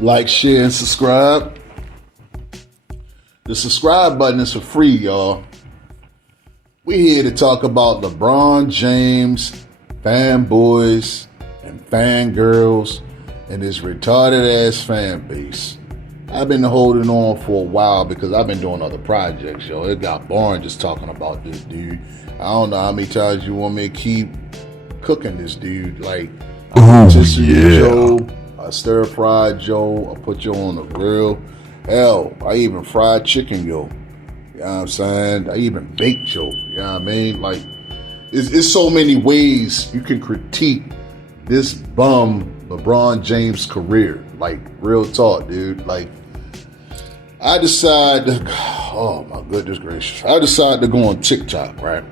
Like, share, and subscribe. The subscribe button is for free, y'all. We're here to talk about LeBron James, fanboys, and fangirls, and this retarded ass fan base. I've been holding on for a while because I've been doing other projects, yo. It got boring just talking about this dude. I don't know how many times you want me to keep cooking this dude. Like, Joe, I stir fried Joe, I put Joe on the grill. Hell, I even fried chicken, yo. You know what I'm saying? I even baked Joe. You know what I mean? Like, it's so many ways you can critique this bum LeBron James career. Like, real talk, dude. Like, I decided, oh my goodness gracious. I decided to go on TikTok, right?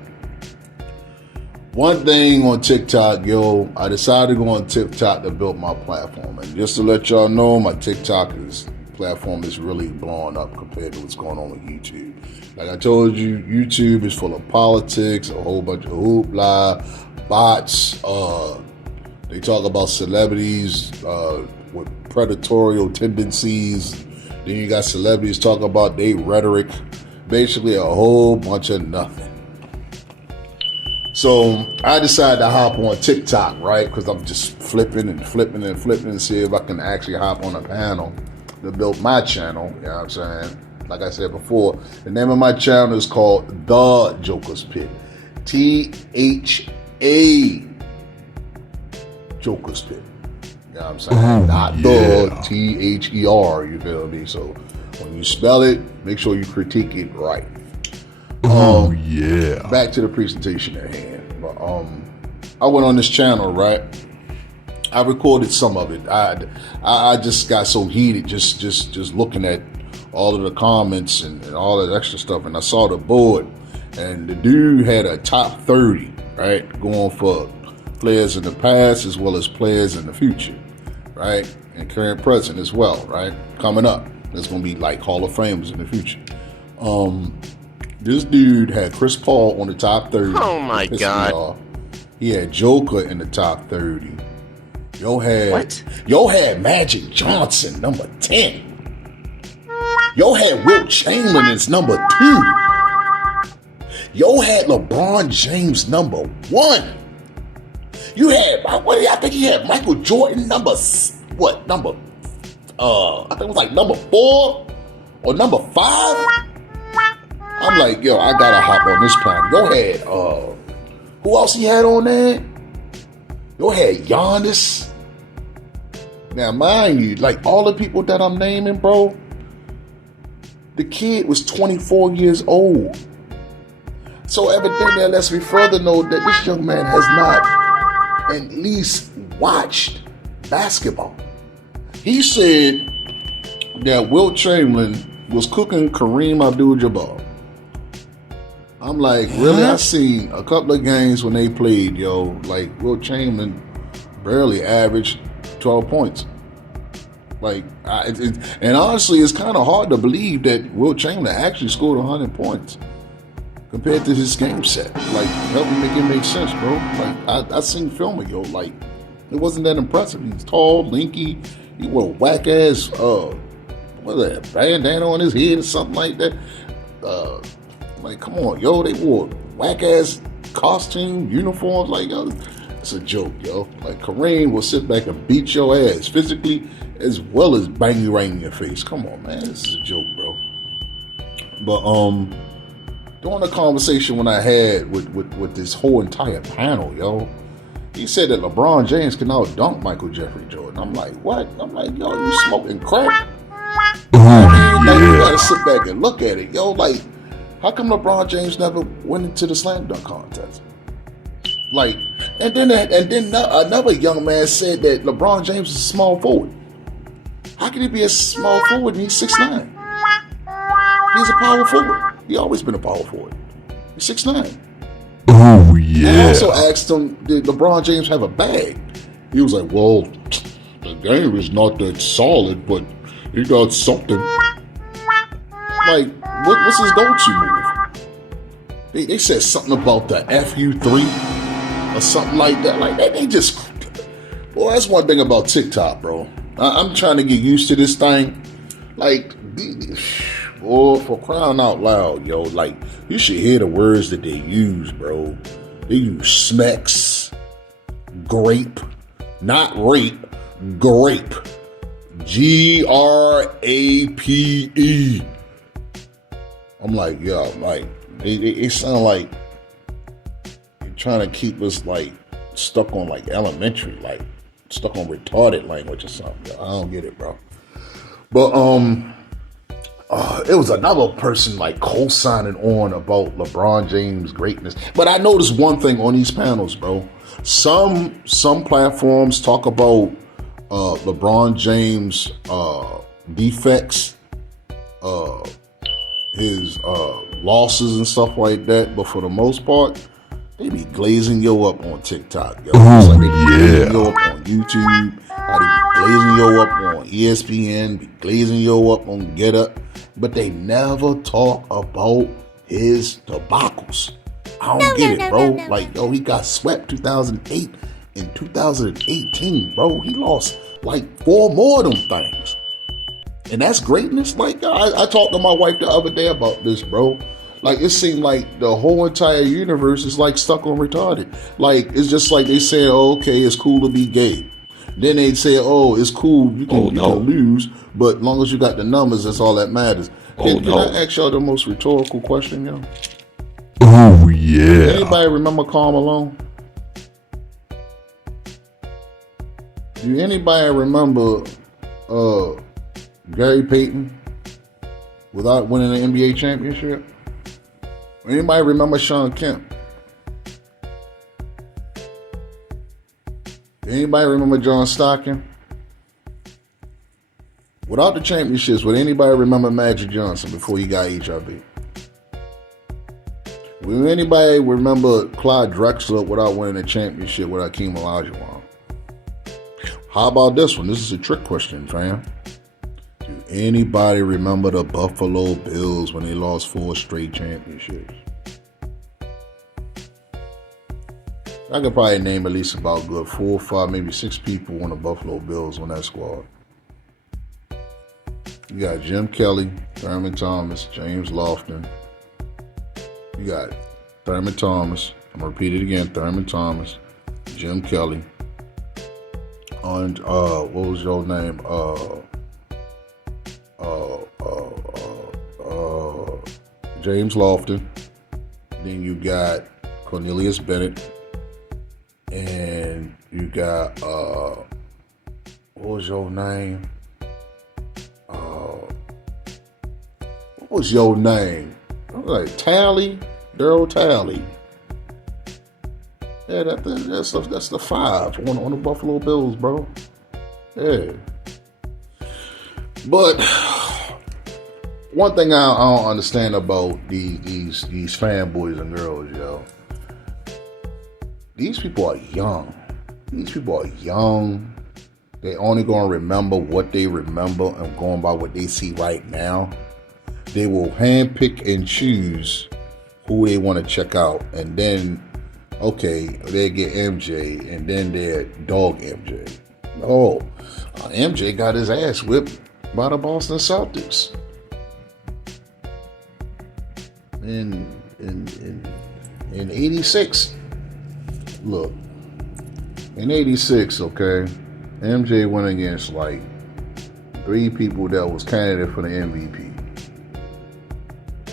One thing on TikTok, yo, I decided to go on TikTok to build my platform. And just to let y'all know, my TikTok platform is really blowing up compared to what's going on with YouTube. Like I told you, YouTube is full of politics, a whole bunch of hoopla, bots. They talk about celebrities with predatorial tendencies. Then you got celebrities talk about their rhetoric. Basically a whole bunch of nothing. So I decided to hop on TikTok, right? Because I'm just flipping and see if I can actually hop on a panel to build my channel. You know what I'm saying? Like I said before, the name of my channel is called The Joker's Pit. THA Joker's Pit. You know what I'm saying? Not the THER, you feel me? So when you spell it, make sure you critique it right. Back to the presentation at hand. I went on this channel, right? I recorded some of it. I just got so heated just looking at all of the comments and all that extra stuff, and I saw the board, and the dude had a top 30, right, going for players in the past as well as players in the future, right, and current present as well, right, coming up. There's gonna be like Hall of Famers in the future. This dude had Chris Paul on the top 30. Oh my God. He had Joker in the top 30. Yo had Magic Johnson number 10. Yo had Wilt Chamberlain as number 2. Yo had LeBron James number 1. You had, I think he had Michael Jordan number, I think it was like number 4 or number 5. I'm like, yo, I gotta hop on this panel. Yo had, who else he had on there? Yo had Giannis. Now, mind you, like all the people that I'm naming, bro, the kid was 24 years old. So evidently, that lets me further know that this young man has not at least watched basketball. He said that Wilt Chamberlain was cooking Kareem Abdul-Jabbar. I'm like, really? I seen a couple of games when they played, yo. Like, Wilt Chamberlain barely averaged 12 points. Like, and honestly, it's kind of hard to believe that Wilt Chamberlain actually scored 100 points compared to his game set. Like, help me make it make sense, bro. Like, I seen film of yo. Like, it wasn't that impressive. He's tall, lanky. He wore a whack ass, what is that, bandana on his head or something like that. Like, come on, yo. They wore whack ass costume, uniforms. Like, yo, it's a joke, yo. Like, Kareem will sit back and beat your ass physically as well as bang you right in your face. Come on, man. This is a joke, bro. But, during the conversation when I had with this whole entire panel, yo, he said that LeBron James can now dunk Michael Jeffrey Jordan. I'm like, what? I'm like, yo, you smoking crack? Like, you gotta sit back and look at it, yo. Like, how come LeBron James never went into the slam dunk contest? Like, and then another young man said that LeBron James is a small forward. How can he be a small forward and he's 6'9"? He's a power forward. He always been a power forward. He's 6'9". Oh yeah. I also asked him, did LeBron James have a bag? He was like, well, the game is not that solid, but he got something. Like, what's his go-to move? They said something about the FU3 or something like that. Like, they just... Well, that's one thing about TikTok, bro. I'm trying to get used to this thing. Like, boy, for crying out loud, yo. Like, you should hear the words that they use, bro. They use smacks, grape, not rape, grape. GRAPE. I'm like, yo, like, it sound like you're trying to keep us, like, stuck on, like, elementary, like, stuck on retarded language or something. Yo, I don't get it, bro. But, it was another person, like, co-signing on about LeBron James' greatness. But I noticed one thing on these panels, bro. Some platforms talk about LeBron James' defects, his losses and stuff like that, but for the most part, they be glazing yo up on TikTok, yo. It's like they be glazing yo up on YouTube, they be glazing yo up on ESPN, be glazing yo up on Get Up, but they never talk about his debacles. I don't get it, bro. Like, yo, he got swept 2008 and 2018, bro. He lost like 4 more of them things. And that's greatness. Like, I talked to my wife the other day about this, bro. Like, it seemed like the whole entire universe is like stuck on retarded. Like, it's just like they say, oh, okay, it's cool to be gay. Then they say, oh, it's cool, you can lose, but as long as you got the numbers, that's all that matters. Can I ask y'all the most rhetorical question, yo? Oh, yeah. Anybody remember Karl Malone? Do anybody remember Gary Payton without winning an NBA championship? Anybody remember Sean Kemp? Anybody remember John Stockton? Without the championships, would anybody remember Magic Johnson before he got HIV? Will anybody remember Clyde Drexler without winning a championship with Hakeem Olajuwon? How about this one? This is a trick question, fam. Do anybody remember the Buffalo Bills when they lost 4 straight championships? I could probably name at least about good 4 or 5, maybe 6 people on the Buffalo Bills on that squad. You got Jim Kelly, Thurman Thomas, James Lofton. You got Thurman Thomas. I'm going to repeat it again. Thurman Thomas, Jim Kelly. And what was your name? James Lofton. Then you got Cornelius Bennett. And you got what was your name? What was your name? I was like Daryl Talley. Yeah, that's the 5 on the Buffalo Bills, bro. Yeah. But one thing I don't understand about these fanboys and girls, yo. These people are young. They only gonna remember what they remember and going by what they see right now. They will handpick and choose who they want to check out, and then, okay, they get MJ, and then they're dog MJ. Oh, MJ got his ass whipped by the Boston Celtics in '86. Look, in '86, okay, MJ went against like 3 people that was candidate for the MVP.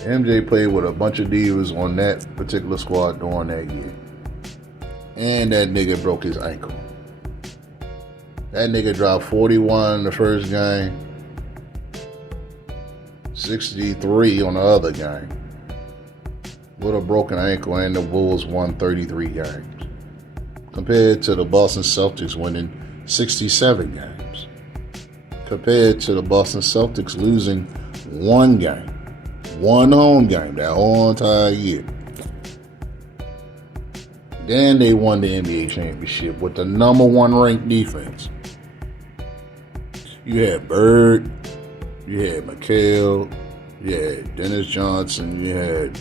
MJ played with a bunch of divas on that particular squad during that year. And that nigga broke his ankle. That nigga dropped 41 the first game, 63 on the other game. With a broken ankle, and the Bulls won 33 games. Compared to the Boston Celtics winning 67 games. Compared to the Boston Celtics losing 1 game. 1 home game that whole entire year. Then they won the NBA championship with the number 1 ranked defense. You had Bird, you had McHale, you had Dennis Johnson, you had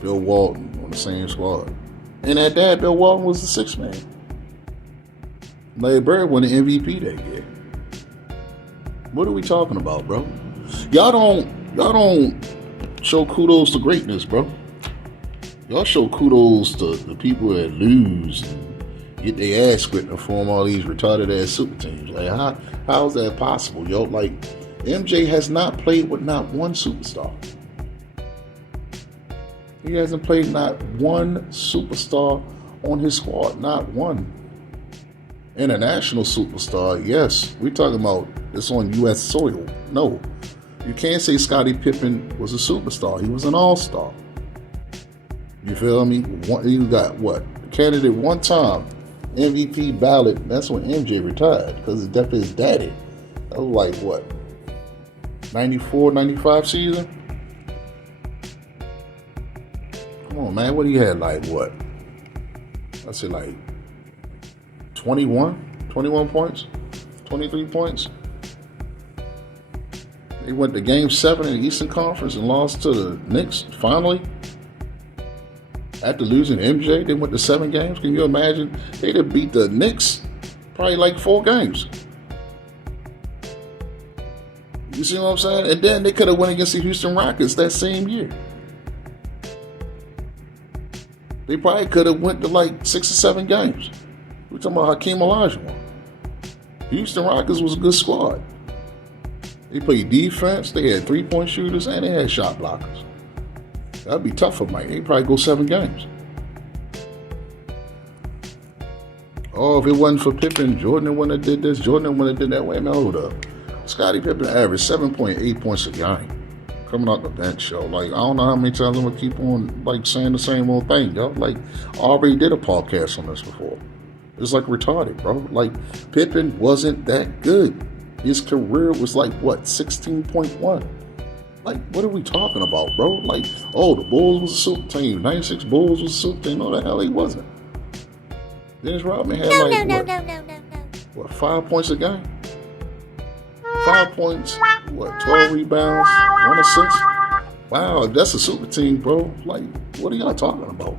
Bill Walton on the same squad. And at that, Bill Walton was the 6th man. Larry Bird won the MVP that year. What are we talking about, bro? Y'all don't show kudos to greatness, bro. Y'all show kudos to the people that lose and get their ass quit and form all these retarded ass super teams. Like, how is that possible, yo? Like, MJ has not played with not one superstar. He hasn't played not one superstar on his squad, not one. International superstar, yes. We're talking about this on U.S. soil. No, you can't say Scottie Pippen was a superstar. He was an all-star. You feel me? You got what? Candidate one time, MVP ballot. That's when MJ retired because it's definitely his daddy. That was like what? 94, 95 season? Come on, man. What he had, like what? I say like 21 points, 23 points. They went to Game 7 in the Eastern Conference and lost to the Knicks finally. After losing MJ, they went to 7 games. Can you imagine? They'd have beat the Knicks probably like 4 games. You see what I'm saying? And then they could have went against the Houston Rockets that same year. They probably could have went to like 6 or 7 games. We're talking about Hakeem Olajuwon. Houston Rockets was a good squad. They played defense. They had 3-point shooters and they had shot blockers. That'd be tough for Mike. He'd probably go 7 games. Oh, if it wasn't for Pippen, Jordan wouldn't have did this. Jordan wouldn't have did that. Wait a minute, hold up. Scottie Pippen averaged 7.8 points a game coming out the bench, yo. Like, I don't know how many times I'm gonna keep on like saying the same old thing, yo. Like, I already did a podcast on this before. It's like retarded, bro. Like, Pippen wasn't that good. His career was like what, 16.1. Like, what are we talking about, bro? Like, oh, the Bulls was a super team. 96 Bulls was a super team. No, the hell he wasn't. Dennis Rodman had what, 5 points a game? 5 points, what, 12 rebounds, 1 assist? Wow, that's a super team, bro. Like, what are y'all talking about?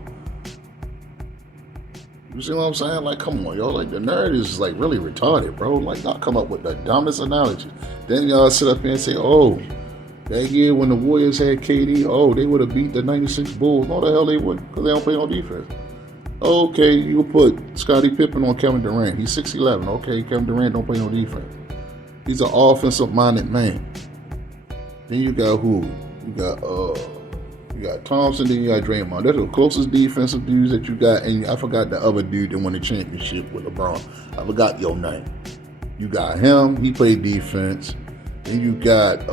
You see what I'm saying? Like, come on, yo. Like, the nerd is, like, really retarded, bro. Like, y'all come up with the dumbest analogy. Then y'all sit up here and say, oh, that year when the Warriors had KD, oh, they would have beat the 96 Bulls. No, the hell they wouldn't, because they don't play no defense. Okay, you put Scottie Pippen on Kevin Durant. He's 6'11". Okay, Kevin Durant don't play no defense. He's an offensive-minded man. Then you got who? You got Thompson, then you got Draymond. That's the closest defensive dudes that you got. And I forgot the other dude that won the championship with LeBron. I forgot your name. You got him. He played defense. Then you got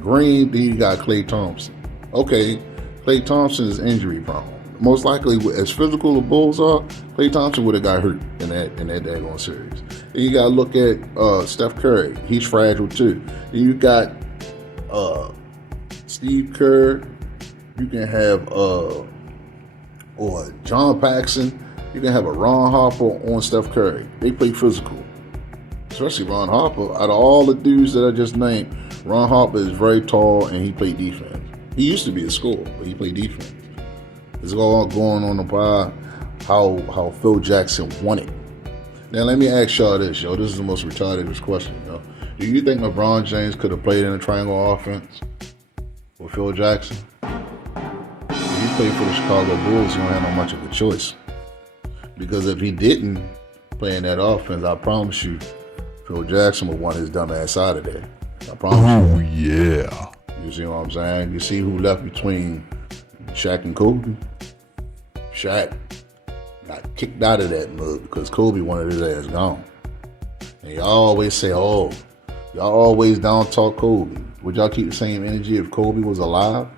Green. Then you got Klay Thompson. Okay, Klay Thompson is injury prone. Most likely, as physical the Bulls are, Klay Thompson would have got hurt in that daggone series. Then you got to look at Steph Curry. He's fragile too. Then you got Steve Kerr. You can have or John Paxson. You can have a Ron Harper on Steph Curry. They play physical. Especially Ron Harper. Out of all the dudes that I just named, Ron Harper is very tall and he played defense. He used to be a scorer, but he played defense. It's all going on about how Phil Jackson won it. Now let me ask y'all this, yo. This is the most retarded question, yo. Do you think LeBron James could have played in a triangle offense with Phil Jackson? If he played for the Chicago Bulls, he don't have no much of a choice. Because if he didn't play in that offense, I promise you, Phil Jackson would want his dumb ass out of there. I promise Oh, yeah. You see what I'm saying? You see who left between Shaq and Kobe? Shaq got kicked out of that mug because Kobe wanted his ass gone. And y'all always say, oh, y'all always down talk Kobe. Would y'all keep the same energy if Kobe was alive?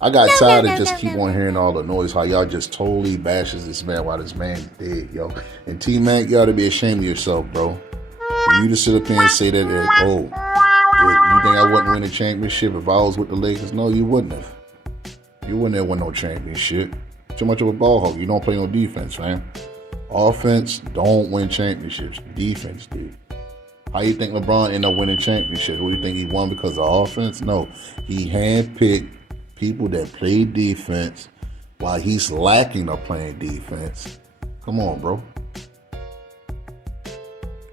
I got tired of just keep on hearing all the noise, how y'all just totally bashes this man while this man dead, yo. And T-Mac, you ought to be ashamed of yourself, bro. For you to sit up here and say that, oh, you think I wouldn't win a championship if I was with the Lakers? No, you wouldn't have. You wouldn't have won no championship. Too much of a ball hog. You don't play no defense, fam. Offense don't win championships. Defense did. How you think LeBron ended up winning championships? What do you think he won because of offense? No. He handpicked people that play defense while he's lacking of playing defense. Come on, bro.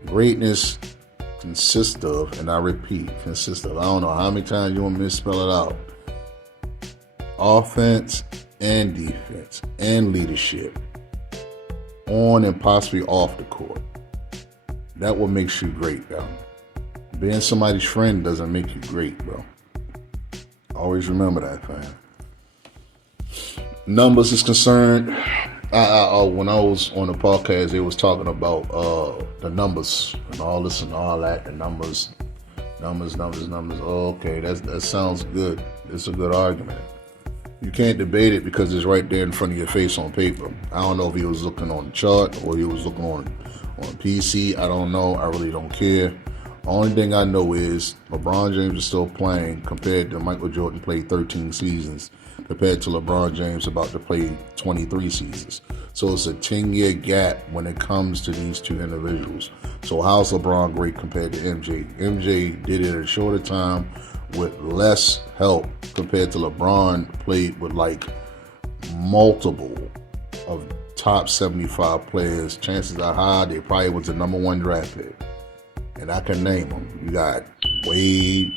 Greatness consists of, and I repeat, consists of, I don't know how many times you want me to spell it out, offense and defense and leadership on and possibly off the court. That what makes you great, bro. Being somebody's friend doesn't make you great, bro. Always remember that, fam. Numbers is concerned. When I was on the podcast, they was talking about the numbers and all this and all that. The numbers. Oh, okay, that sounds good. It's a good argument. You can't debate it because it's right there in front of your face on paper. I don't know if he was looking on the chart or he was looking on PC. I don't know. I really don't care. The only thing I know is LeBron James is still playing compared to Michael Jordan played 13 seasons compared to LeBron James about to play 23 seasons. So it's a 10-year gap when it comes to these two individuals. So how's LeBron great compared to MJ? MJ did it in a shorter time with less help compared to LeBron played with like multiple of top 75 players. Chances are high they probably was the number one draft pick. And I can name them. You got Wade,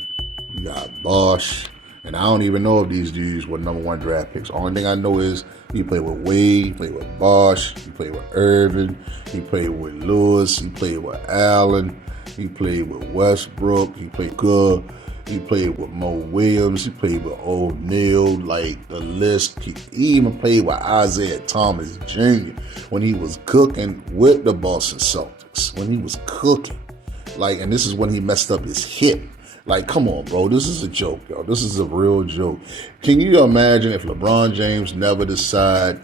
you got Bosh, and I don't even know if these dudes were number one draft picks. Only thing I know is he played with Wade, he played with Bosh, he played with Irvin, he played with Lewis, he played with Allen, he played with Westbrook, he played good. He played with Mo Williams. He played with O'Neal. Like the list. He even played with Isaiah Thomas Jr. when he was cooking with the Boston Celtics. When he was cooking. Like, and this is when he messed up his hip. Like, come on, bro. This is a joke, yo. This is a real joke. Can you imagine if LeBron James never decide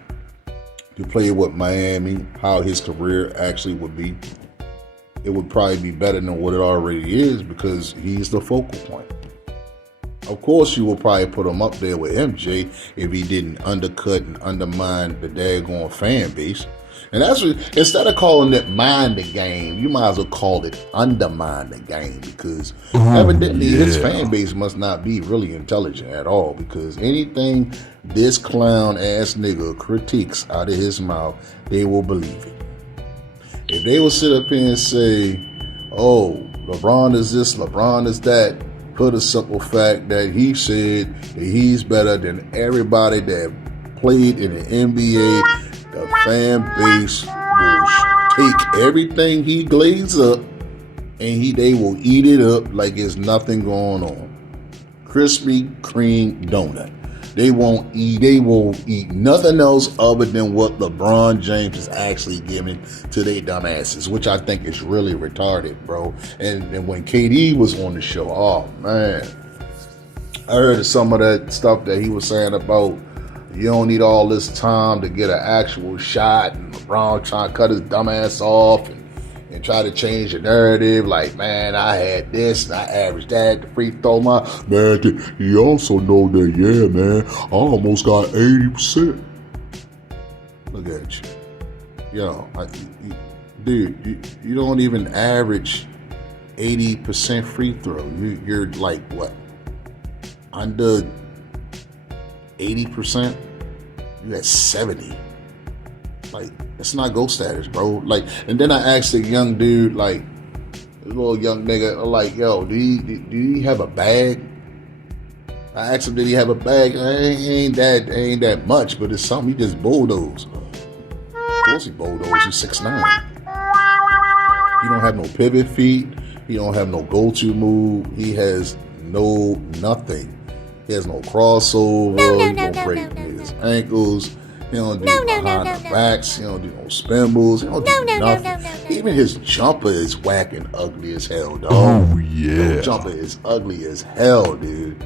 to play with Miami, how his career actually would be? It would probably be better than what it already is because he's the focal point. Of course, you will probably put him up there with MJ if he didn't undercut and undermine the daggone fan base. And that's what, instead of calling it mind the game, you might as well call it undermine the game because evidently his fan base must not be really intelligent at all because anything this clown ass nigga critiques out of his mouth, they will believe it. If they will sit up here and say, oh, LeBron is this, LeBron is that, for the simple fact that he said that he's better than everybody that played in the NBA, the fan base will take everything he glazed up and they will eat it up like there's nothing going on. Krispy Kreme donut. They won't eat nothing else other than what LeBron James is actually giving to their dumbasses, which I think is really retarded, bro. And when KD was on the show, oh man, I heard some of that stuff that he was saying about you don't need all this time to get an actual shot, and LeBron trying to cut his dumb ass off and try to change the narrative, like, man, I had this and I averaged that, the free throw man. You also know that, yeah, man, I almost got 80%. Look at you. Yo, dude, you don't even average 80% free throw. You're like, what, under 80%? You at 70. Like, it's not ghost status, bro. Like, and then I asked the young dude, like, this little young nigga, like, yo, do you have a bag? I asked him, did he have a bag? Ain't that much, but it's something he just bulldozed. Of course he bulldozed. He's 6'9". He don't have no pivot feet. He don't have no go-to move. He has nothing. He has no crossover. He don't break his ankles. He don't do behind the backs. He don't do no spin moves. He don't do nothing. Even his jumper is whack and ugly as hell, dog. Oh, yeah. His jumper is ugly as hell, dude.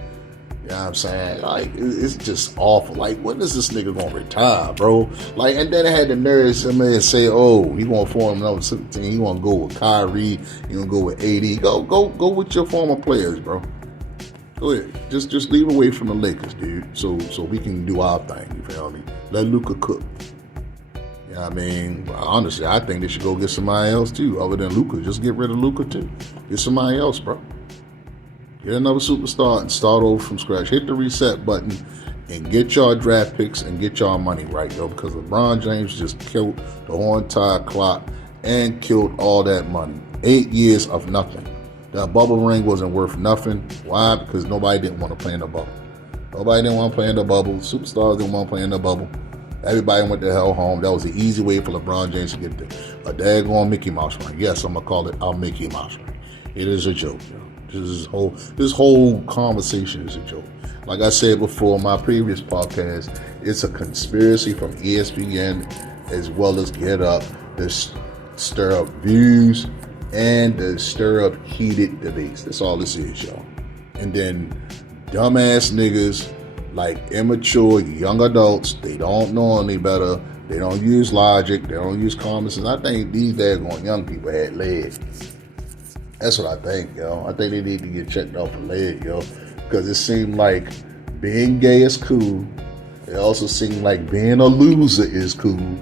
You know what I'm saying? Like, it's just awful. Like, when is this nigga gonna retire, bro? Like, and then I had the nerve somebody say, oh, he gonna form another 17. He gonna go with Kyrie. He gonna go with AD. Go with your former players, bro. Go ahead. Just leave away from the Lakers, dude. So we can do our thing. You feel me? Let Luka cook. You know what I mean? Honestly, I think they should go get somebody else too, other than Luka. Just get rid of Luka too. Get somebody else, bro. Get another superstar and start over from scratch. Hit the reset button and get y'all draft picks and get y'all money right, yo. Because LeBron James just killed the whole entire clock and killed all that money. 8 years of nothing. That bubble ring wasn't worth nothing. Why? Because nobody didn't want to play in the bubble. Nobody didn't want to play in the bubble. Superstars didn't want to play in the bubble. Everybody went the hell home. That was the easy way for LeBron James to get a daggone Mickey Mouse ring. Yes, I'm gonna call it our Mickey Mouse ring. It is a joke, yo. This whole conversation is a joke. Like I said before in my previous podcast, it's a conspiracy from ESPN as well as Get Up to stir up views and to stir up heated debates. That's all this is, y'all. And then dumbass niggas like immature young adults, they don't know any better. They don't use logic. They don't use common sense. I think these daggone young people had lead. That's what I think, yo. I think they need to get checked out for lead, yo. Because it seemed like being gay is cool. It also seemed like being a loser is cool.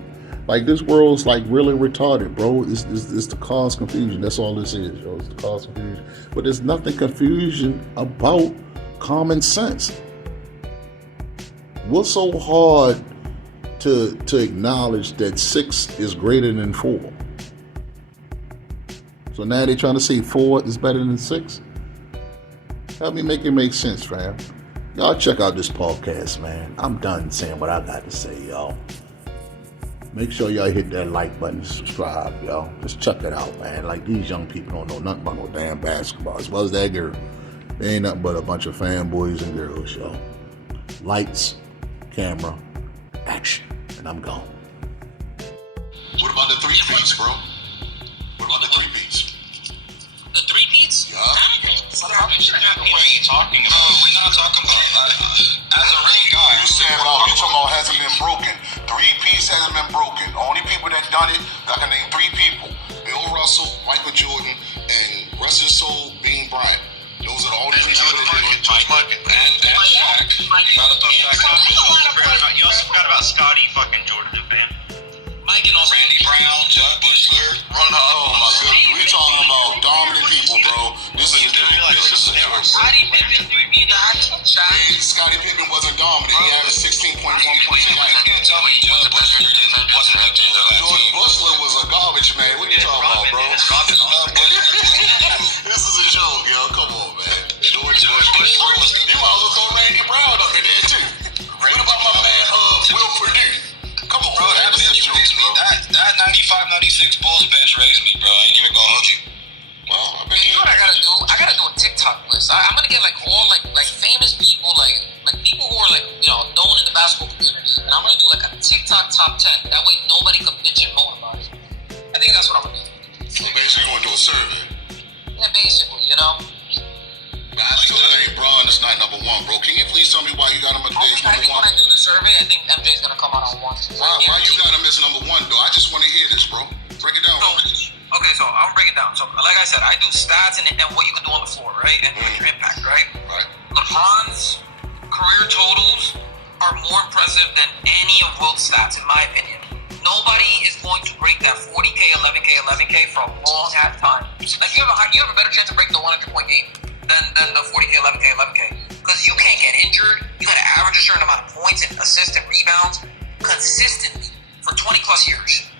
Like, this world's like really retarded, bro. It's to cause confusion. That's all this is, yo. It's to cause confusion. But there's nothing confusion about common sense. What's so hard to acknowledge that 6 is greater than 4? So now they're trying to say 4 is better than 6? Help me make it make sense, fam. Y'all check out this podcast, man. I'm done saying what I got to say, y'all. Make sure y'all hit that like button and subscribe, y'all. Just check it out, man. Like, these young people don't know nothing about no damn basketball. As well as that girl. They ain't nothing but a bunch of fanboys and girls, y'all. Lights, camera, action. And I'm gone. What about the 3-peats, bro? What about the 3-peats? The 3-peats? Yeah. What are you talking about? We're not talking about as a ring guy. You talking about hasn't been broken. 3-peats hasn't been broken. The only people that done it, I can name 3 people. Bill Russell, Michael Jordan, and Russell Soul Bean Bryant. Those are the only people that did it. And Shaq. You also forgot about Scotty fucking Jordan, man. Mike and also Randy Brown, Judd Bushler, Ron. Oh my goodness. We talking about dominant people, bro. This is a joke. Scotty Pippen, Scottie Pippen wasn't dominant. He had a 16.1 points a night. You can't tell me Judd Bushler wasn't up to that. Jordan Bushler was a garbage man. What are you talking about, bro? This is a joke, yo. Come on, man. George Bushler was. You might as well throw Randy Brown up in there too. What about my man Will Purdue? Come on, bro. That's a joke, bro. That 95-96 Bulls bench raised me, bro. I ain't even gonna hold you. Well, I mean, You know what I gotta do? I gotta do a TikTok list. I'm gonna get like all like famous people, like people who are like, you know, known in the basketball community, and I'm gonna do like a TikTok top 10. That way nobody can bitch and moan about it. I think that's what I'm gonna do. so basically, you're going to do a survey. Yeah, basically, you know. But I still think Braun is not number 1, bro. Can you please tell me why you got him at I base number think 1? when I do the survey, I think MJ's gonna come out on 1. Why you got him as number 1, though? I just want to hear this, bro. Break it down. Okay, so I'll break it down. So, like I said, I do stats and what you can do on the floor, right? And your impact, right? Right. LeBron's career totals are more impressive than any of Wilt's stats, in my opinion. Nobody is going to break that 40K, 11K for a long ass time. Like, you have a better chance of breaking the 100-point game than the 40K, 11K. Because you can't get injured. You got to average a certain amount of points and assists and rebounds consistently for 20 plus years.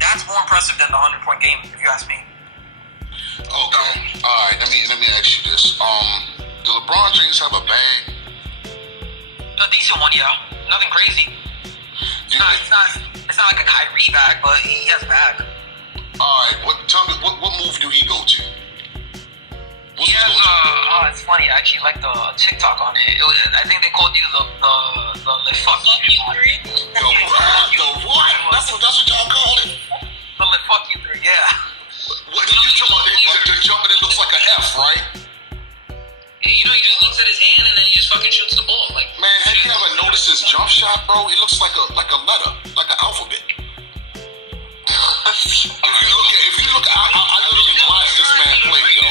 That's more impressive than the 100-point game, if you ask me. Okay. All right. Let me ask you this. Do LeBron James have a bag? A decent one, yeah. Nothing crazy. It's not like a Kyrie bag, but he has a bag. All right. Tell me what move do he go to? What's He he has go to? it's funny. I actually like the TikTok on it. I think they called you the fuck you three. The what? That's what y'all call it. The fuck you three, yeah. What did you talk about? The jumper that looks like a F, right? Hey, you know, he just looks at his hand and then he just fucking shoots the ball. Like, Man, have you ever noticed his jump shot, bro? It looks like a letter, like an alphabet. If you look, I literally watched this man play, yo.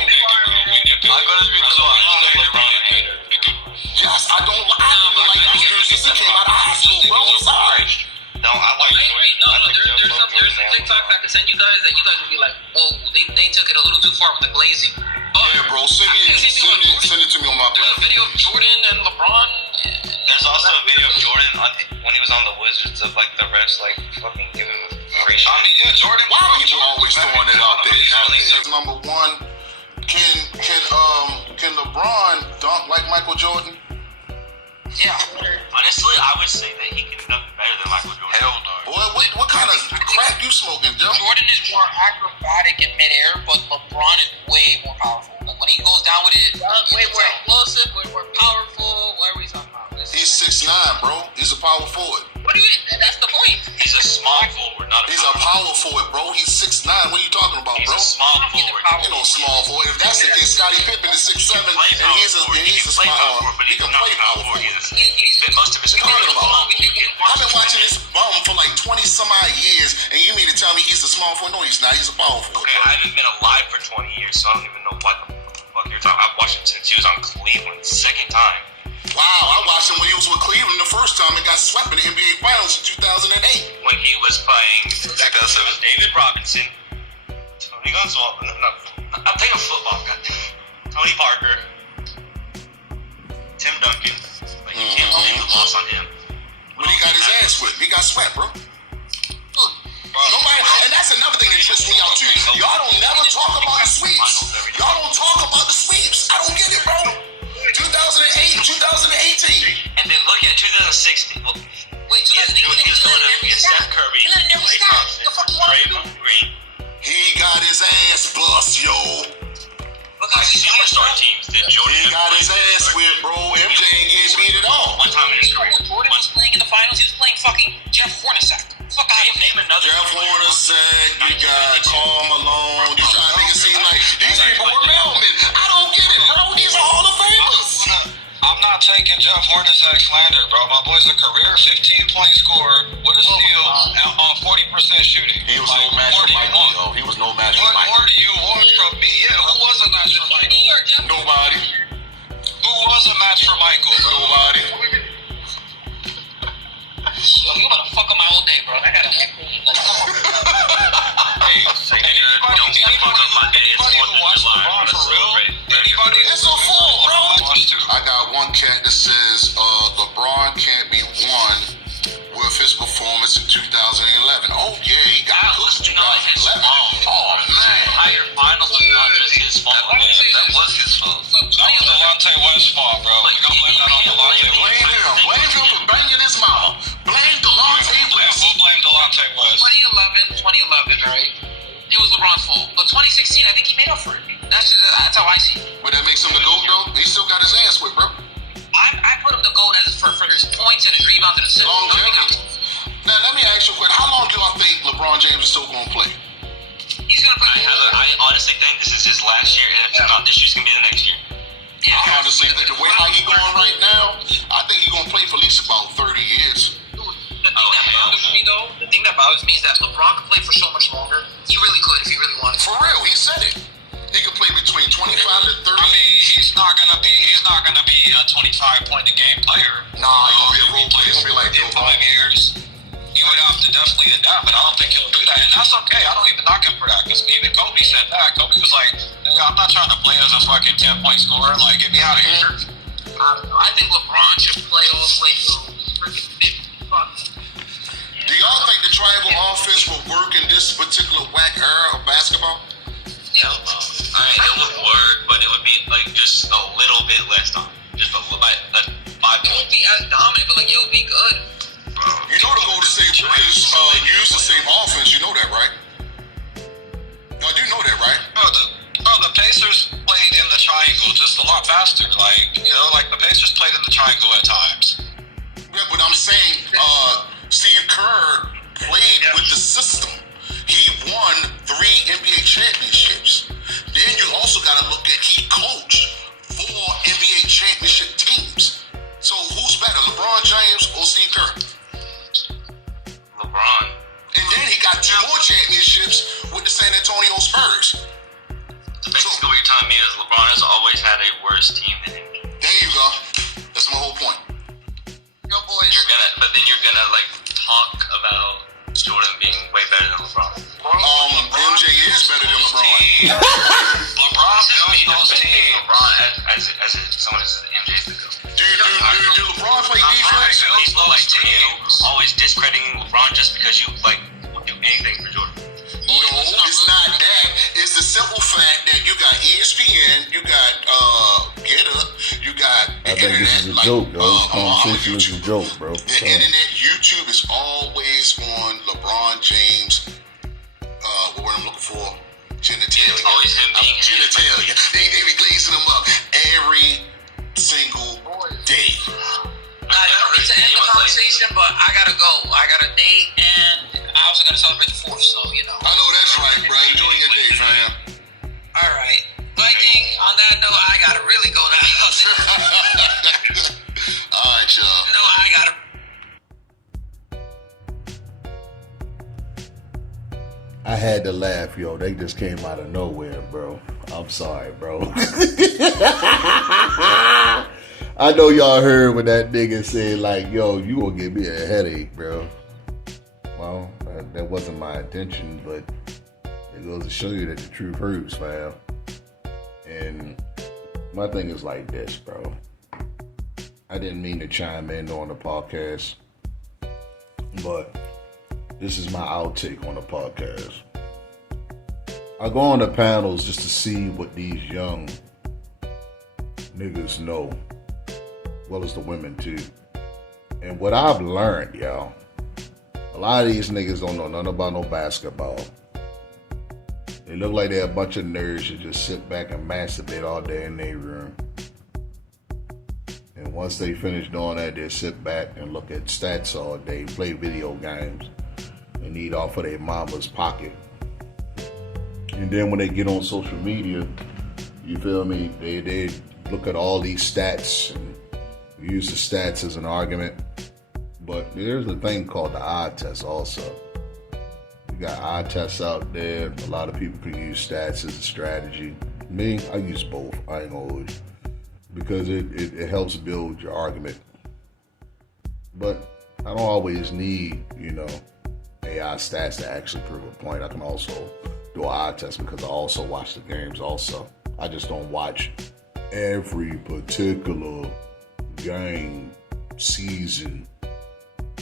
Yes, I didn't like these dudes since he came out of high school, bro. I'm sorry. No, I like. I agree. No, there's some TikToks I can send you guys that you guys would be like, whoa, they took it a little too far with the glazing. But Yeah, bro. Send it to me on my there's a platform. video of Jordan and LeBron. There's also a video of Jordan when he was on the Wizards of like the refs like fucking giving him free shot. Jordan. Why are people always throwing it out there? Number 1, can LeBron dunk like Michael Jordan? Yeah. Honestly, I would say that he can dunk better than Michael Jordan. Hell no. Boy, what kind of crap you smoking, Joe? Jordan is more acrobatic in midair, but LeBron is way more powerful. Like when he goes down with it, way more explosive, way more powerful. What are we talking about? He's 6'9", bro. He's a power forward. What do you? That's the point. He's a small forward, not a He's a power forward, bro. He's 6'9". What are you talking about, He's bro? a small forward. You know, small forward. If that's the case, Scottie Pippen is 6'7", and he's a small forward. But he can play power forward. He spent most of his career Talking about. alone. I've been watching this bum for like 20 some odd years, and you mean to tell me he's a small forward? No, he's not. He's a power forward. Okay, I haven't been alive for 20 years, so I don't even know what the fuck you're talking. I've watched him since he was on Cleveland, second time. Wow, I watched him when he was with Cleveland the first time and got swept in the NBA Finals in 2008. When he was playing David Robinson, Tony Gonzalez, I'm taking football, goddamn. Tony Parker, Tim Duncan. Like, you can't take the loss on him. But he got his ass whipped. He got swept, bro. Nobody, and that's another thing that trips me out too. Y'all don't never talk about the sweeps. Y'all don't talk about the sweeps. I don't get it, bro. 2008, 2018. And then look at 2016. Well, Wait, he was going up against Steph Curry, Klay Thompson, Draymond Green. He got his ass bust, yo. Like superstar teams. Did Jordan He got his ass whipped, bro. MJ ain't getting beat at all. one time in his career? When Jordan was playing in the finals, he was playing fucking Jeff Hornacek. Fuck out of Name another. Jeff Hornacek, you got Karl Malone. You trying to make it seem like these people were mailmen. I don't get it, bro. These are Hall of Famers. I'm not taking Jeff Hornacek slander, bro. My boy's a career 15-point scorer with a steal on 40% shooting. He was no match for Michael, yo. He was no match for What more Michael. do you want from me? Yeah, who was a match for Michael? Nobody. Who was a match for Michael? Nobody. Yo, you about to fuck up my whole day, bro. I got an echo. Like, come on. Hey, Don't fuck up my day. It's 4th of July. Let's celebrate. Anybody? It's a fool, bro. Watch too. I got one cat that says LeBron can't be won with his performance in 2011. Oh yeah, he got good in 2011. Oh man, Higher finals was not just his fault. That was his fault. That was Delonte West's fault, bro. We gonna blame that on Delonte West. blame him for banging his mama. Blame Delonte West. We'll blame Delonte West. 2011, right? It was LeBron's fault. But 2016, I think he made up for it. That's how I see it. But that makes him the GOAT though. He still got his ass whipped, bro. I put him the goal as for his points and his rebounds and assists. Longevity. Now let me ask you a question. How long do y'all think LeBron James is still gonna play? He's gonna play. I honestly think this is his last year, and if it's not this year, it's gonna be the next year. Yeah. I honestly think the way how he going right now, I think he's gonna play for at least about 30 years. The thing that bothers me is that LeBron could play for so much longer. He really could if he really wanted to. For real, he said it. He could play between 25 to 30. I mean, he's not gonna be a 25-point a game player. Nah, he's gonna be a role player. He's gonna be like in 5 years. You would have to definitely adapt, but I don't think he'll do that, and that's okay. I don't even knock him for that because even Kobe said that. Kobe was like, "I'm not trying to play as a fucking 10-point scorer. Like, get me out of here." I don't know. I think LeBron should play all the way to freaking 50. Fuck. Do y'all think the triangle offense will work in this particular whack era of basketball? Yeah. It would work, but it would be like just a little bit less time. Just a little bit, like 5 It won't points. be as dominant, but like it would be good. You know the Golden State Warriors use the same offense. You know that, right? Y'all do know that, right? The Pacers played in the triangle just a lot faster. Like, like the Pacers played in the triangle at times. Yeah, but I'm saying Steve Kerr played with the system. He won 3 NBA championships. Then you also got to look at he coached 4 NBA championship teams. So who's better, LeBron James or Steve Kerr? LeBron. And then he got 2 more championships with the San Antonio Spurs. Basically, what you're telling me is LeBron has always had a worse team than him. There you go. That's my whole point. Yo, boys. But then you're gonna like talk about Jordan being way better than LeBron. MJ is better than LeBron. LeBron knows those teams. LeBron as someone as MJ's the GOAT. Do LeBron play defense? People like you always discrediting LeBron just because you like will do anything for Jordan. No, it's not that. It's the simple fact that you got ESPN, you got Get think this is a joke, yo. This conversation is a joke, bro. The internet, YouTube is always on LeBron James. What word I'm looking for? Genitalia. Always him being genitalia. They be glazing him up every single day. It's an end the conversation, but I gotta go. I got a date, and I also gotta celebrate the 4th, so, you know. I know that's right, bro. Enjoy your day, fam. Alright. But I think on that note, I gotta really go now. Alright, y'all. No, I gotta. I had to laugh, yo. They just came out of nowhere, bro. I'm sorry, bro. I know y'all heard what that nigga said, like, yo, you gonna give me a headache, bro. Well, that wasn't my intention, but it goes to show you that the truth hurts, fam. And my thing is like this, bro. I didn't mean to chime in on the podcast, but this is my outtake on the podcast. I go on the panels just to see what these young niggas know, as well as the women too. And what I've learned, y'all, a lot of these niggas don't know nothing about no basketball. They look like they're a bunch of nerds who just sit back and masturbate all day in their room. And once they finish doing that, they sit back and look at stats all day, play video games, and eat off of their mama's pocket. And then when they get on social media, you feel me, they look at all these stats and use the stats as an argument. But there's a thing called the eye test also. You got eye tests out there. A lot of people can use stats as a strategy. Me, I use both. I ain't gonna hold you. Because it helps build your argument. But I don't always need, AI stats to actually prove a point. I can also do an eye test because I also watch the games also. I just don't watch every particular game, season,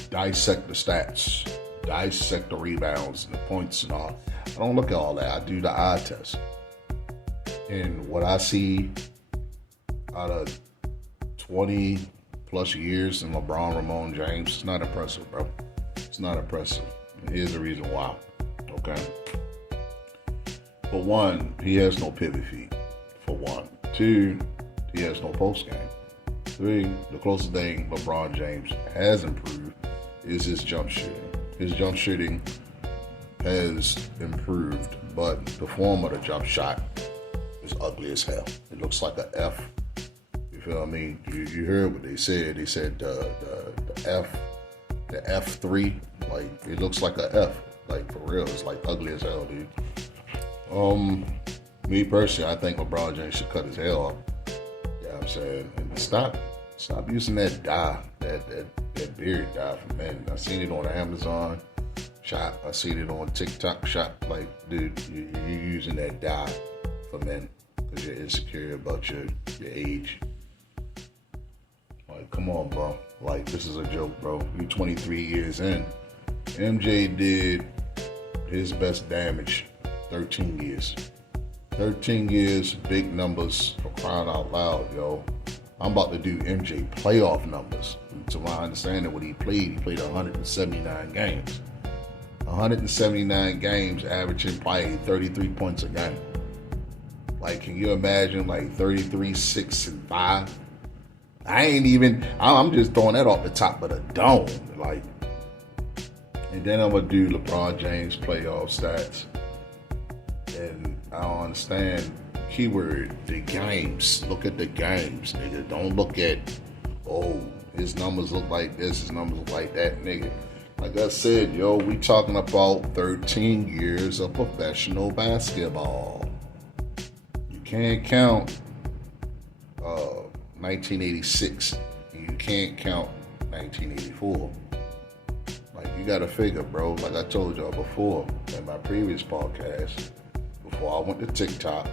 dissect the stats, dissect the rebounds and the points and all. I don't look at all that. I do the eye test. And what I see out of 20 plus years in LeBron Ramon James, it's not impressive, bro. It's not impressive. And here's the reason why. Okay. For one, he has no pivot feet. For one. Two, he has no post game. Three, the closest thing LeBron James has improved is his jump shooting. His jump shooting has improved, but the form of the jump shot is ugly as hell. It looks like an F. You feel me? You heard what they said. They said the F3, like it looks like a F. Like for real, it's like ugly as hell, dude. Me personally, I think LeBron James should cut his hair off. You know what I'm saying? And stop using that dye, that beard dye for men. I seen it on Amazon shop. I seen it on TikTok shop. Like, dude, you're using that dye for men because you're insecure about your age. Like, come on, bro. Like, this is a joke, bro. You 23 years in. MJ did his best damage 13 years. 13 years, big numbers, for crying out loud, yo. I'm about to do MJ playoff numbers. To my understanding, what he played 179 games. 179 games, averaging probably 33 points a game. Like, can you imagine, like, 33, 6, and 5? I'm just throwing that off the top of the dome. Like, and then I'm going to do LeBron James playoff stats. And I don't understand. Keyword, the games. Look at the games, nigga. Don't look at, his numbers look like this, his numbers look like that, nigga. Like I said, yo, we talking about 13 years of professional basketball. You can't count 1986. And you can't count 1984. Like, you gotta figure, bro, like I told y'all before in my previous podcast, before I went to TikTok,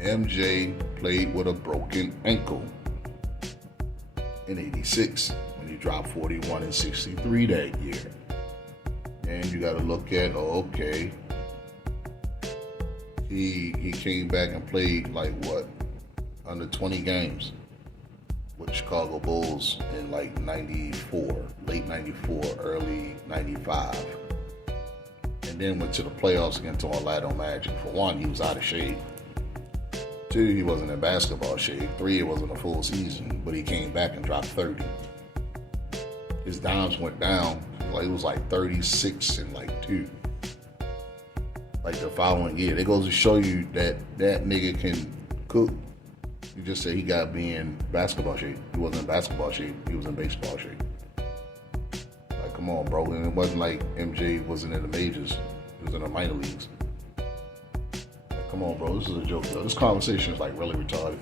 MJ played with a broken ankle in 86 when he dropped 41 and 63 that year. And you got to look at, he came back and played like what, under 20 games with the Chicago Bulls in like 94, late 94, early 95. And then went to the playoffs against Orlando Magic. For one, he was out of shape. Two, he wasn't in basketball shape. Three, it wasn't a full season, but he came back and dropped 30. His dimes went down. Like it was like 36 and like 2. Like the following year. It goes to show you that that nigga can cook. You just say he got to be in basketball shape. He wasn't in basketball shape. He was in baseball shape. Like, come on, bro. And it wasn't like MJ wasn't in the majors. He was in the minor leagues. Like, come on, bro. This is a joke, though. This conversation is like really retarded.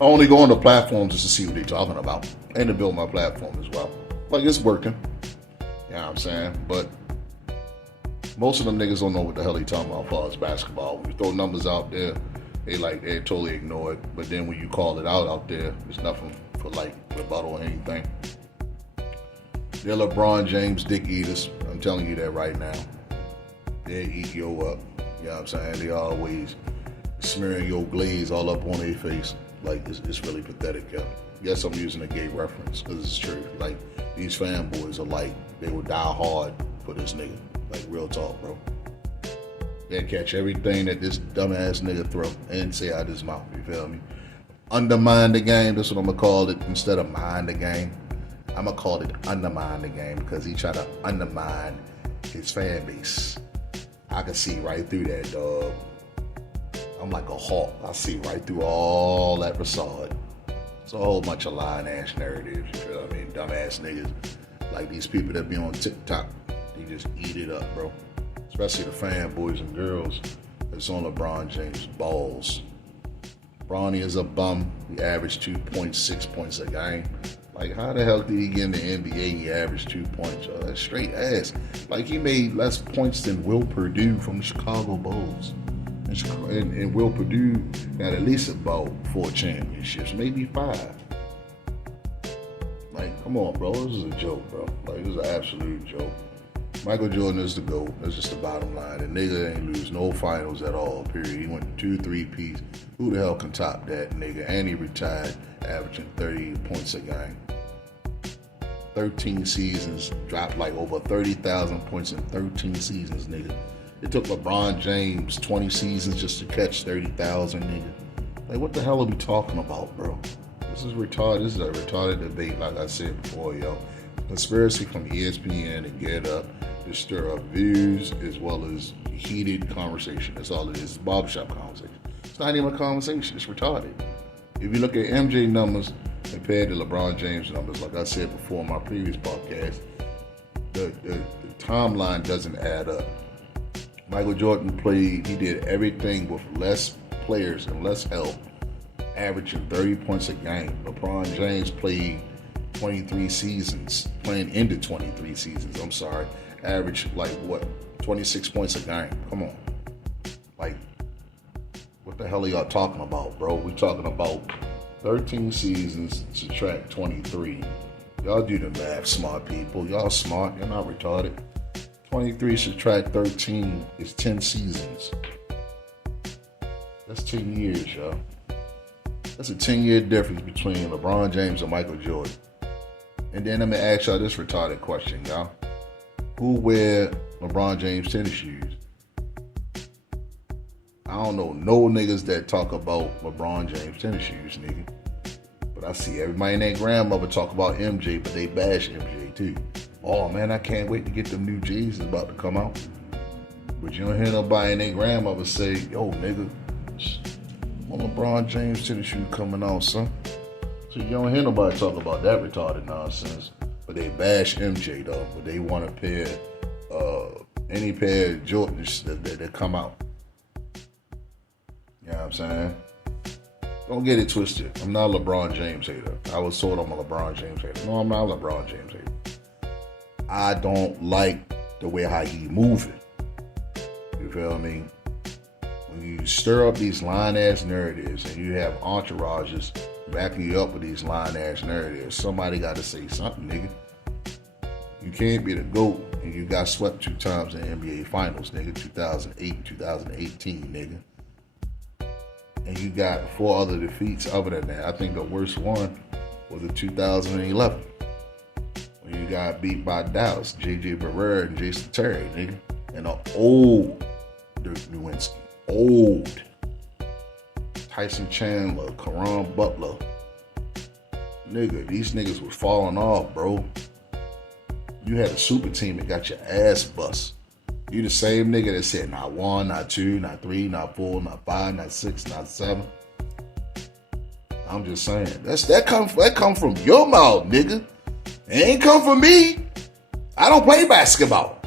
I only go on the platform just to see what they're talking about and to build my platform as well. Like, it's working. You know what I'm saying? But most of them niggas don't know what the hell they talking about as far as basketball. When you throw numbers out there, they totally ignore it. But then when you call it out there, there's nothing for like rebuttal or anything. They're LeBron James dick eaters. I'm telling you that right now. They eat yo up. You know what I'm saying? They always smearing your glaze all up on their face. Like, it's really pathetic, yo. Yes, I'm using a gay reference because it's true. Like, these fanboys are like, they will die hard for this nigga. Like, real talk, bro. They'll catch everything that this dumbass nigga throw and say out his mouth. You feel me? Undermine the game. That's what I'm going to call it. Instead of mind the game, I'm going to call it undermine the game because he try to undermine his fan base. I can see right through that, dog. I'm like a hawk. I see right through all that facade. It's a whole bunch of lying ass narratives. You feel what I mean? Dumbass niggas. Like these people that be on TikTok. They just eat it up, bro. Especially the fanboys and girls that's on LeBron James' balls. Bronny is a bum. He averaged 2.6 points a game. Like, how the hell did he get in the NBA? He averaged 2 points. Oh, that's straight ass. Like, he made less points than Will Purdue from the Chicago Bulls. And Will Purdue got at least about 4 championships, maybe 5. Like, come on, bro. This is a joke, bro. Like, this is an absolute joke. Michael Jordan is the GOAT. That's just the bottom line. The nigga ain't lose no finals at all, period. He went 2 3-peats. Who the hell can top that nigga? And he retired averaging 30 points a game. 13 seasons, dropped like over 30,000 points in 13 seasons, nigga. It took LeBron James 20 seasons just to catch 30,000, nigga. Like, what the hell are we talking about, bro? This is retarded. This is a retarded debate, like I said before, yo. Conspiracy from ESPN and Get Up to stir up views as well as heated conversation. That's all it is. It's a barbershop conversation. It's not even a conversation. It's retarded. If you look at MJ numbers compared to LeBron James numbers, like I said before in my previous podcast, the timeline doesn't add up. Michael Jordan he did everything with less players and less help, averaging 30 points a game. LeBron James played 23 seasons, playing into 23 seasons, averaged like what, 26 points a game. Come on. Like, what the hell are y'all talking about, bro? We talking about 13 seasons, subtract 23. Y'all do the math, smart people. Y'all smart, you're not retarded. 23 subtract 13 is 10 seasons. That's 10 years, y'all. That's a 10-year difference between LeBron James and Michael Jordan. And then let me ask y'all this retarded question, y'all. Who wear LeBron James tennis shoes? I don't know no niggas that talk about LeBron James tennis shoes, nigga. But I see everybody and their grandmother talk about MJ, but they bash MJ too. Oh man, I can't wait to get them new J's about to come out. But you don't hear nobody and their grandmother say, yo nigga, when LeBron James tennis shoe coming out, son. So you don't hear nobody talk about that retarded nonsense. But they bash MJ though. But they want a pair, any pair of Jordans that come out. You know what I'm saying? Don't get it twisted. I'm not a LeBron James hater. I was told I'm a LeBron James hater. No, I'm not a LeBron James hater. I don't like the way how he moving. You feel me? When you stir up these lying-ass narratives and you have entourages backing you up with these lying-ass narratives, somebody got to say something, nigga. You can't be the GOAT and you got swept 2 times in the NBA Finals, nigga. 2008, 2018, nigga. And you got 4 other defeats other than that. I think the worst one was it 2011? When you got beat by Dallas, J.J. Barrera and Jason Terry, nigga. And an old Dirk Nowitzki. Old. Tyson Chandler, Caron Butler. Nigga, these niggas was falling off, bro. You had a super team that got your ass bust. You the same nigga that said not 1, not 2, not 3, not 4, not 5, not 6, not 7. I'm just saying. That come from your mouth, nigga. It ain't come from me. I don't play basketball.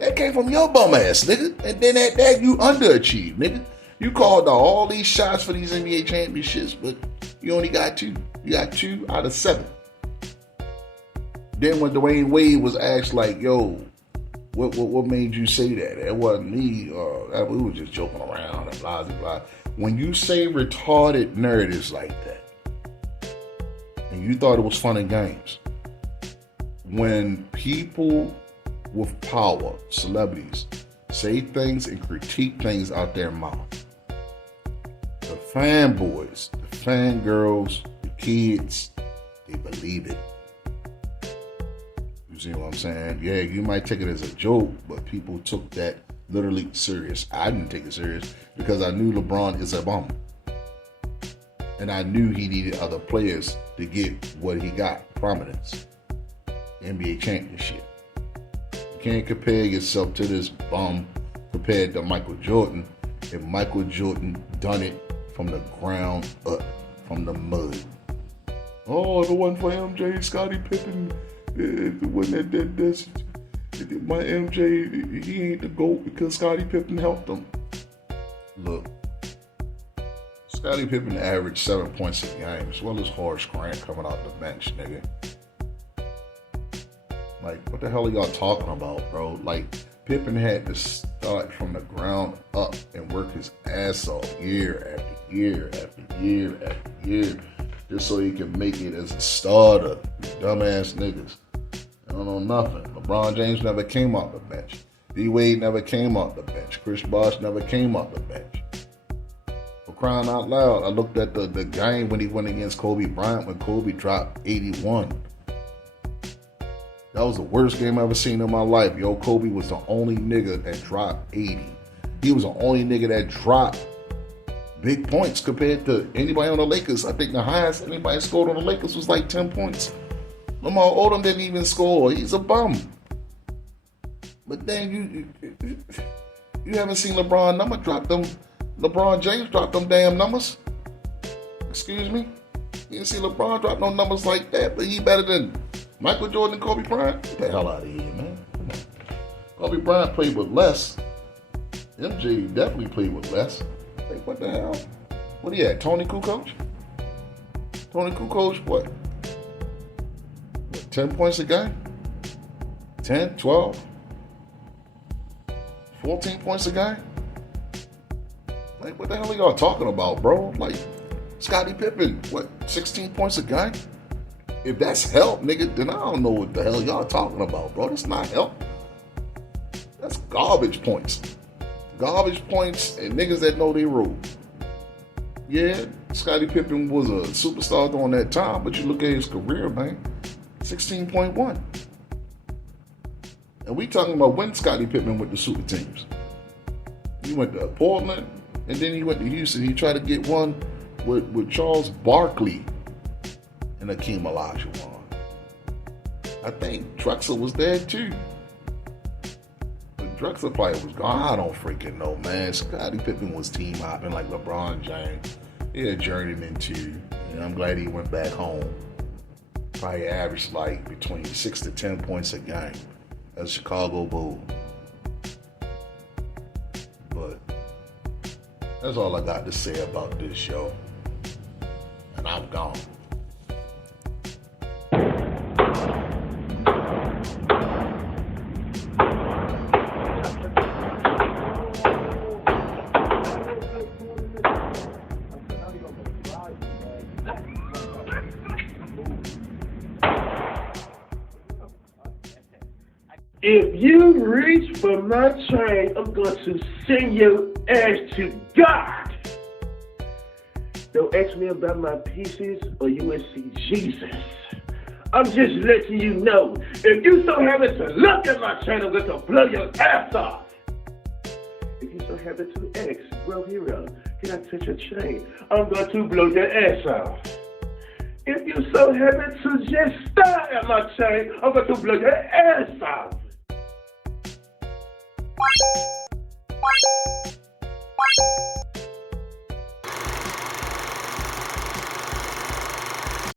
That came from your bum ass, nigga. And then at that, you underachieved, nigga. You called out all these shots for these NBA championships, but you only got 2. You got 2 out of 7. Then when Dwayne Wade was asked, like, yo, what made you say that? It wasn't me. We were just joking around and blah, blah, blah. When you say retarded narratives like that, and you thought it was fun and games, when people with power, celebrities, say things and critique things out their mouth, the fanboys, the fangirls, the kids, they believe it. You see what I'm saying? Yeah, you might take it as a joke, but people took that literally serious. I didn't take it serious because I knew LeBron is a bum. And I knew he needed other players to get what he got, prominence. NBA championship. You can't compare yourself to this bum compared to Michael Jordan. If Michael Jordan done it from the ground up, from the mud. Oh, if it wasn't for MJ, Scottie Pippen, it wasn't that's my MJ, he ain't the GOAT because Scottie Pippen helped him. Look, Scottie Pippen averaged 7 points a game, as well as Horace Grant coming out the bench, nigga. Like, what the hell are y'all talking about, bro? Like, Pippen had to start from the ground up and work his ass off year after year after year after year just so he can make it as a starter. You dumbass niggas. I don't know nothing. LeBron James never came off the bench. D-Wade never came off the bench. Chris Bosh never came off the bench. For crying out loud, I looked at the game when he went against Kobe Bryant when Kobe dropped 81. That was the worst game I ever seen in my life. Yo, Kobe was the only nigga that dropped 80. He was the only nigga that dropped big points compared to anybody on the Lakers. I think the highest anybody scored on the Lakers was like 10 points. Lamar Odom didn't even score. He's a bum. But then you haven't seen LeBron James drop them damn numbers. Excuse me? You didn't see LeBron drop no numbers like that, but he better than Michael Jordan and Kobe Bryant? Get the hell out of here, man. Come on. Kobe Bryant played with less. MJ definitely played with less. Like, what the hell? What he had? Tony Kukoc? Tony Kukoc, what? 10 points a game? 10, 12, 14 points a game? Like, what the hell are y'all talking about, bro? Like, Scottie Pippen, what, 16 points a game? If that's help, nigga, then I don't know what the hell y'all talking about, bro. That's not help. That's garbage points. Garbage points and niggas that know they role. Yeah, Scottie Pippen was a superstar during that time, but you look at his career, man, 16.1. And we talking about when Scottie Pippen went to super teams. He went to Portland, and then he went to Houston. He tried to get one with Charles Barkley and Hakeem Olajuwon. I think Drexler was there too. But Drexler probably was gone. I don't freaking know, man. Scottie Pippen was team hopping like LeBron James. He had journeyman too. And I'm glad he went back home. Probably averaged like between 6 to 10 points a game as a Chicago Bull. But that's all I got to say about this show. And I'm gone. If you reach for my chain, I'm going to send your ass to God. Don't ask me about my pieces or you will see Jesus. I'm just letting you know, if you so happen to look at my channel, I'm going to blow your ass off. If you so happen to ask, bro, hero, can I touch your chain? I'm going to blow your ass off. If you so happen to just stare at my chain, I'm going to blow your ass off.